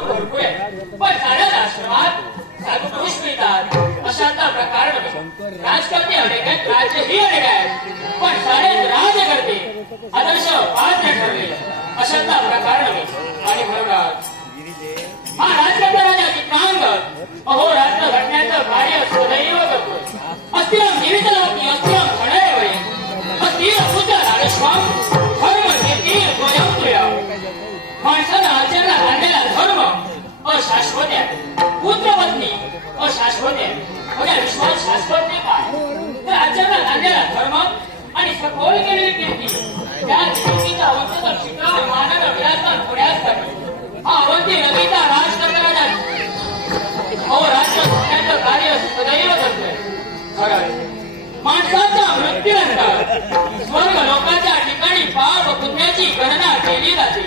भरपूर पण कारण आश्रमात साधू पुरुष मिळतात अशांचा प्रकार नव्हे राजकारणी अनेक आहेत राज्यही अनेक आहेत. पण सारेच राजकर्ते आदर्श पात्र ठरले अशांचा प्रकार नव्हे आणि म्हणूनच हा राजकारणी राजा की काम अहो अहोरात्र घडण्याचं कार्य सदैव करतोय अस्थिरम जीवितलोकी अस्थिरम अशाश्वत आहे. पुत्रपत्नी अशाश्वत आहे. बघा विश्वास शाश्वत नाही काय तर आचरणात आणलेला धर्म आणि सखोल केलेली कीर्ती त्या कीर्तीचा अवस्थेचा शिकला मानव विराजमान होण्यासाठी हा अवंती नदीचा राज करणारा अहो राज्य घडण्याचं कार्य सदैव करतोय खरं माणसाचा मृत्यूनंतर स्वर्ग लोकांच्या ठिकाणी पाप पुण्याची गणना केली जाते.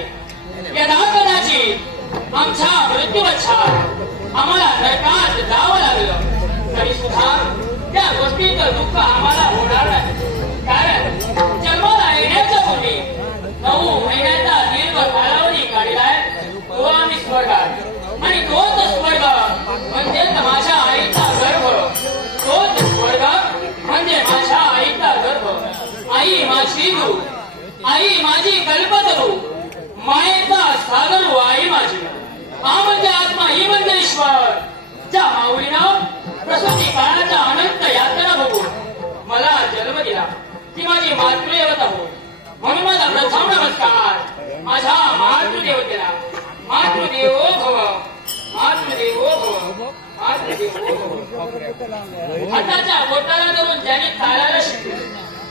यदा कदाचित आमच्या मृत्यूवच्छात आम्हाला नरकात जावं लागलं. तरी सुद्धा त्या गोष्टीचं दुःख आम्हाला होणार नाही. कारण जन्माला येण्याच्या पूर्वी नऊ महिन्याचा दीर्घ कालावधी काढलाय तो आम्ही स्वर्गात आणि तोच स्वर्ग म्हणजे माझ्या आईचा गर्भ. तोच स्वर्ग म्हणजे माझ्या आईचा गर्भ. आई माझी गुरु आई माझी कल्पतरू. मायेचा सागर आई माझी. हा म्हणजे आत्मा ही म्हणजे ईश्वर ज्या माऊलीनं प्रसूती काळाच्या अनंत यात्रा बघून मला जन्म दिला. ती माझी मातृदेवता हो. म्हणून माझा प्रथम नमस्कार. माझ्या मातृदेवतेला. मातृदेव भव. मातृदेव भव. मातृदेवो हाताच्या बोटाला धरून ज्यांनी चालायला शिकले.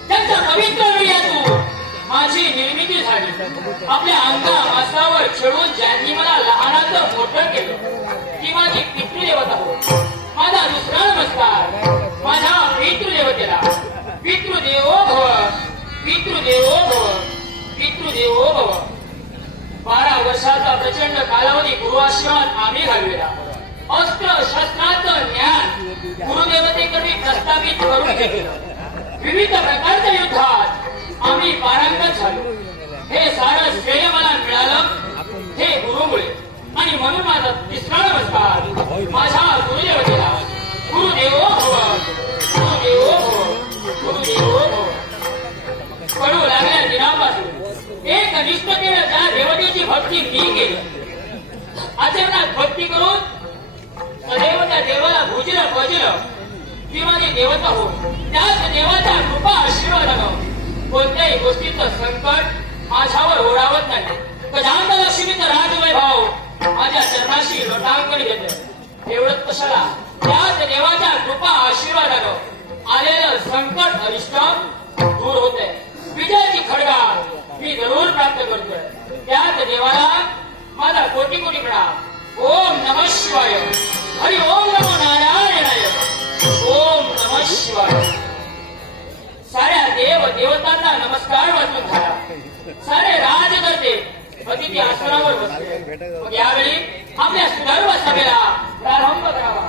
त्यांच्या पवित्र वेळातून माझी निर्मिती झाली. आपल्या अंगा मासावर खेळून ज्यांनी मला पितृदेवता हो माझा दुसरा नमस्कार माझ्या पितृदेवतेला पितृदेवो भव पितृदेवो भव पितृदेवो भव बारा वर्षाचा प्रचंड कालावधी गुरुआश्रमात आम्ही घालवेला अस्त्र शस्त्राचं ज्ञान गुरुदेवतेकडे प्रस्थापित करून घेतलं विविध प्रकारच्या युद्धात आम्ही पारंगत झालो हे सारं श्रेय मला मिळालं आणि म्हणून माझा तिसरा नमस्कार. माझ्या गुरुदेवतेला गुरुदेव भव. गुरुदेव भव. गुरुदेवो भव. पडू लागल्या दिनापासून. एक निष्ठतेनं त्या देवतेची भक्ती मी केली. आचरणात भक्ती करून सदैव त्या देवाला भुजलं भजलं. ती माझी देवता हो. त्याच देवाच्या कृपा आशीर्वादानं हो. कोणत्याही गोष्टीचं संकट माझ्यावर ओढावत नाही. गजांत लक्ष्मीचं राजवैभव. माझ्या चरणाशी लोटांकन घेतलं. एवढंच कशाला? त्याच देवाच्या कृपा आशीर्वादानं आलेलं संकट अरिष्टम दूर होते विजयाची खडगा मी जरूर प्राप्त करतोय. त्याच देवाला माझा कोटी कोटी प्रणाम ओम नम शिवाय. हरि ओम नमो नारायणाय. ओम नम शिवाय. साऱ्या देव देवतांना नमस्कार वाचून झाला सारे राजकर्ते अतिथी आसनावर बसले. यावेळी आपल्या सर्व सभेला प्रारंभ करावा.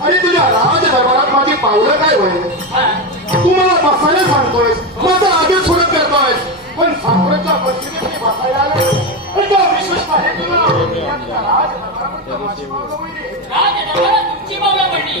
अरे तुझ्या रामाच्या दरबारात माझी पावलं काय होईल तू मला बसायला सांगतोय माझा आदेश सुरत करतोय पण साखरेच्या पश्चिमेत बसायला विश्वास आहे तुला. राज दरबारात तुमची पावलं पडली.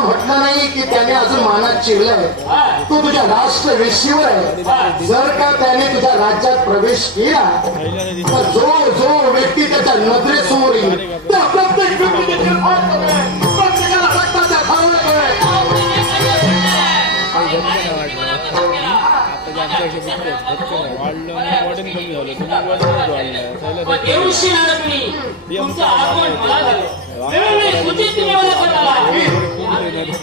असं म्हटलं नाही की त्याने अजून मानात शिरलंय तो तुझ्या राष्ट्र वेशीवर आहे. जर का त्याने तुझ्या राज्यात प्रवेश केला तर जो जो व्यक्ती त्याच्या नजरेसमोर येईल तो आपला वाढलं वॉर्डन कमी झालं. वाढलं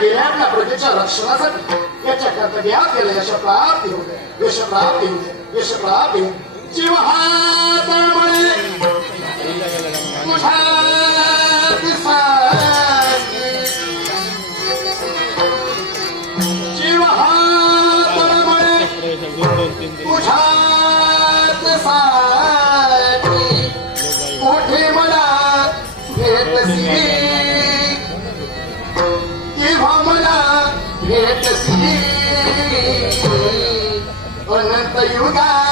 गेल्या प्रजेच्या रक्षणासाठी याच्या कर्तव्या गेल्या यशप्राप्ती होते. यशप्राप्ती होते. यशप्राप्ती जीव हा we got.